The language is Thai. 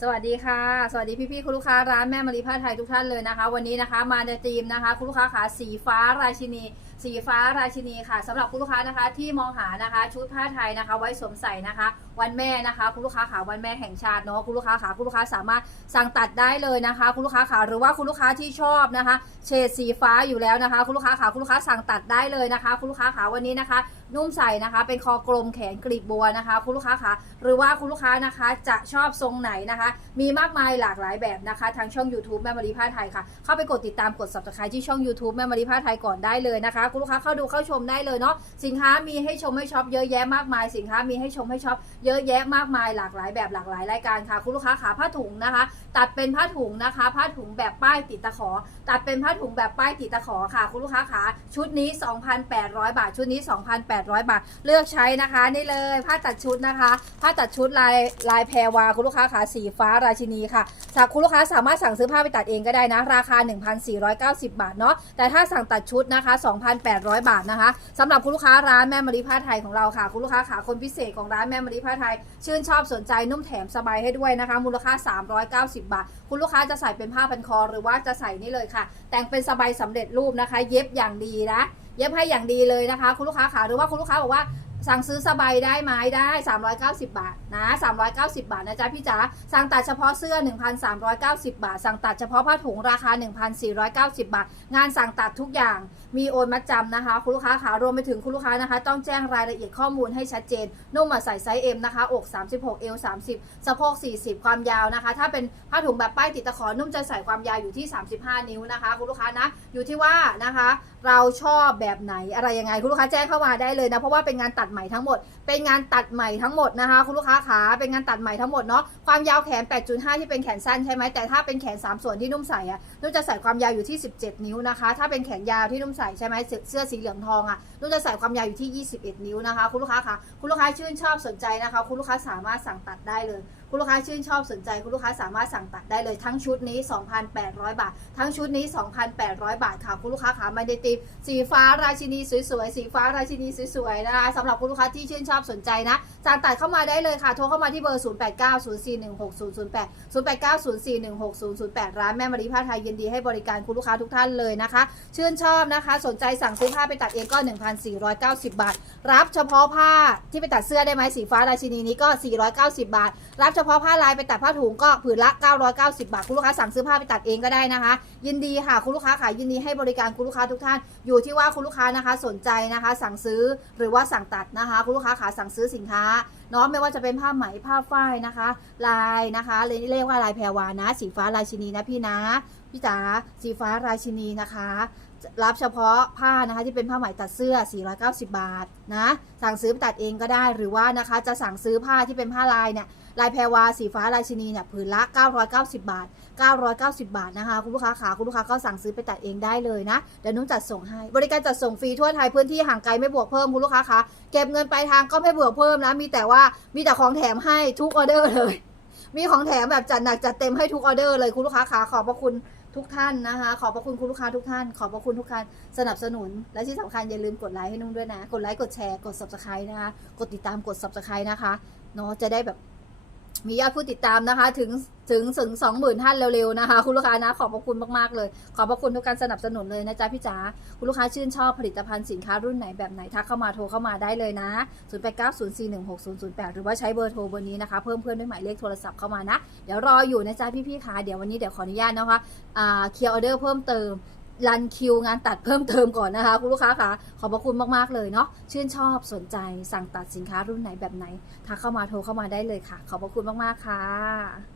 สวัสดีค่ะ สวัสดีพี่ๆคุณลูกค้าร้านแม่มารีผ้าไทยทุกท่านเลยนะคะ วันนี้นะคะมาในธีมนะคะ คุณลูกค้าขาสีฟ้าราชินี สีฟ้าราชินีค่ะสำหรับคุณลูกค้านะคะที่มองหานะคะ ชุดผ้าไทยนะคะ ไว้สวมใส่นะคะ วันแม่นะคะ คุณลูกค้าขาวันแม่แห่งชาติเนาะคุณลูกค้าขาคุณลูกค้าสามารถสั่งตัดได้เลยนะคะ คุณลูกค้าขาหรือว่าคุณลูกค้าที่ชอบนะคะ เฉดสีฟ้าอยู่แล้วนะคะ คุณลูกค้าขาคุณลูกค้าสั่งตัดได้เลยนะคะ คุณลูกค้าขาวันนี้นะคะ นุ่มใส่นะคะ เป็นคอกลมแขนกลีบบัวนะคะ คุณลูกค้าคะหรือว่าคุณลูกค้านะคะจะชอบทรงไหนนะคะมีมากมายหลากหลายแบบนะคะ ทางช่อง YouTube แม่มารีผ้าไทยค่ะ เข้าไปกดติดตามกด subscribe ที่ช่อง YouTube แม่มารีผ้าไทยก่อนได้เลยนะคะ คุณลูกค้าเข้าดูเข้าชมได้เลยเนาะสินค้ามีให้ชมให้ช็อปเยอะแยะมากมายสินค้ามีให้ชมให้ช็อปเยอะแยะมากมายหลากหลายแบบหลากหลายรายการค่ะ คุณลูกค้าขาผ้าถุงนะคะ ตัดเป็นผ้าถุงนะคะ ผ้าถุงแบบป้ายติดตะขอ ตัดเป็นผ้าถุงแบบป้ายติดตะขอค่ะ คุณลูกค้าขาชุดนี้ 2,800 บาท ชุดนี้ 2,800 บาท เลือกใช้นะคะนี่เลยผ้าตัดชุดนะคะ ผ้าตัดชุดลายลายแพรวาคุณลูกค้าขาสีฟ้าราชินีค่ะจากคุณลูกค้าสามารถสั่งซื้อผ้าไปตัดเองก็ได้นะ ราคา 1,490 บาทเนาะแต่ถ้าสั่งตัดชุดนะคะ 2,800 บาทนะคะสำหรับคุณลูกค้าร้านแม่มารีผ้าไทยของเราค่ะ คุณลูกค้าขาคนพิเศษของร้านแม่มารีผ้าไทย ชื่นชอบสนใจนุ่มแถมสบายให้ด้วยนะคะ มูลค่า 390 บาท คุณลูกค้าจะใส่เป็นผ้าพันคอ หรือว่าจะใส่นี่เลยค่ะ แต่งเป็นสบายสำเร็จรูปนะคะ เย็บอย่างดีนะเย็บให้อย่างดีเลยนะคะ คุณลูกค้าขาหรือว่าคุณลูกค้าบอกว่า สั่งซื้อสบายได้ไหมได้ 390 บาทนะ 390 บาทนะจ๊ะพี่จ๋าสั่งตัดเฉพาะเสื้อ 1,390 บาท สั่งตัดเฉพาะผ้าถุงราคา 1,490 บาท งานสั่งตัดทุกอย่างมีโอนมัดจำนะคะ คุณลูกค้าขารวมไปถึงคุณลูกค้านะคะ ต้องแจ้งรายละเอียดข้อมูลให้ชัดเจนนุ่มมาใส่ไซส์ M นะคะ อก 36 เอว 30 สะโพก 40 ความยาวนะคะ ถ้าเป็นผ้าถุงแบบป้ายติดตะขอนุ่มจะใส่ความยาวอยู่ที่ 35 นิ้วนะคะ คุณลูกค้านะ อยู่ที่ว่านะคะ เราชอบแบบไหนอะไรยังไงคุณลูกค้าแจ้งเข้ามาได้เลยนะเพราะว่าเป็นงานตัดใหม่ทั้งหมด เป็นงานตัดใหม่ทั้งหมดนะคะ คุณลูกค้าขาเป็นงานตัดใหม่ทั้งหมดเนาะความยาวแขน 8.5 ที่เป็นแขนสั้นใช่ไหมแต่ถ้าเป็นแขน 3 ส่วนที่นุ่มใส่อะนุ่มจะใส่ความยาวอยู่ที่ 17 นิ้วนะคะ ถ้าเป็นแขนยาวที่นุ่มใส่ใช่ไหมเสื้อสีเหลืองทองอะนุ่มจะใส่ความยาวอยู่ที่ 21 นิ้วนะคะ คุณลูกค้าคะคุณลูกค้าชื่นชอบสนใจนะคะ คุณลูกค้าสามารถสั่งตัดได้เลย คุณลูกค้าชื่นชอบสนใจ คุณลูกค้าสามารถสั่งตัดได้เลยทั้งชุดนี้ 2,800 บาท ทั้งชุดนี้ 2,800 บาท ค่ะ คุณลูกค้าขามาในตีมสีฟ้าราชินีสวยๆ สีฟ้าราชินีสวยๆ นะคะสำหรับคุณลูกค้าที่ชื่นชอบสนใจนะสั่งตัดเข้ามาได้เลยค่ะ โทรเข้ามาที่เบอร์ 0890416008 0890416008 ร้านแม่มารีผ้าไทยยินดีให้บริการคุณลูกค้าทุกท่านเลยนะคะ ชื่นชอบนะคะ สนใจสั่งซื้อผ้าไปตัดเองก็ 1,490 บาท รับเฉพาะผ้าที่ไปตัดเสื้อได้ไหมสีฟ้าราชินีนี้ก็ 490 บาท รับเฉพาะผ้าลายไปตัดผ้าถุงก็ผืนละ 990 บาท คุณลูกค้าสั่งซื้อผ้าไปตัดเองก็ได้นะคะ ยินดีค่ะคุณลูกค้าขายยินดีให้บริการคุณลูกค้าทุกท่าน อยู่ที่ว่าคุณลูกค้านะคะสนใจนะคะ สั่งซื้อหรือว่าสั่งตัดนะคะ คุณลูกค้าขาสั่งซื้อสินค้า เนาะไม่ว่าจะเป็นผ้าไหมผ้าฝ้ายนะคะ ลายนะคะเรียกเรียกว่าลายแพรวานะ สีฟ้ารายชินีนะพี่นะพี่จ๋าสีฟ้ารายชินีนะคะ รับเฉพาะผ้านะคะที่เป็นผ้าไหมตัดเสื้อ 490 บาทนะสั่งซื้อไปตัดเองก็ได้หรือว่านะคะจะสั่งซื้อผ้าที่เป็นผ้าลายเนี่ยลายแพรวาสีฟ้ารายชินีเนี่ยผืนละ 990 บาท 990 บาทนะคะคุณลูกค้าขาคุณลูกค้าก็สั่งซื้อไปตัดเองได้เลยนะเดี๋ยวนุ่นจัดส่งให้ บริการจัดส่งฟรีทั่วไทยพื้นที่ห่างไกลไม่บวกเพิ่มคุณลูกค้าคะเก็บเงินปลายทางก็ไม่บวกเพิ่มนะมีแต่ว่ามีแต่ของแถมให้ทุกออเดอร์เลย มีของแถมแบบจัดหนักจัดเต็มให้ทุกออเดอร์เลยคุณลูกค้าขาขอบพระคุณทุกท่านนะคะ ขอบพระคุณคุณลูกค้าทุกท่าน ขอบพระคุณทุกท่านสนับสนุน และที่สำคัญอย่าลืมกดไลค์ให้นุ่งด้วยนะ กดไลค์ กดแชร์ กด subscribe นะคะ กดติดตาม กด subscribe นะคะ เนาะ จะได้แบบมียอดผู้ติดตามนะคะ ถึง ถึงถึงสองหมื่นท่านเร็วๆนะคะ คุณลูกค้านะขอบพระคุณมากๆเลย ขอบพระคุณทุกการสนับสนุนเลยนะจ๊ะพี่จ๋าคุณลูกค้าชื่นชอบผลิตภัณฑ์สินค้ารุ่นไหนแบบไหนทักเข้ามาโทรเข้ามาได้เลยนะ 0890416008 หรือว่าใช้เบอร์โทรเบอร์นี้นะคะ เพิ่มเพื่อนด้วยหมายเลขโทรศัพท์เข้ามานะ เดี๋ยวรออยู่นะจ๊ะพี่ๆค่ะเดี๋ยววันนี้เดี๋ยวขออนุญาตนะคะอ่าเคลียร์ออเดอร์เพิ่มเติมรันคิวงานตัดเพิ่มเติมก่อนนะคะ คุณลูกค้าคะขอบพระคุณมาก ๆ เลยเนาะชื่นชอบสนใจสั่งตัดสินค้ารุ่นไหนแบบไหนทักเข้ามาโทรเข้ามาได้เลยค่ะ ขอบพระคุณมาก ๆ ค่ะ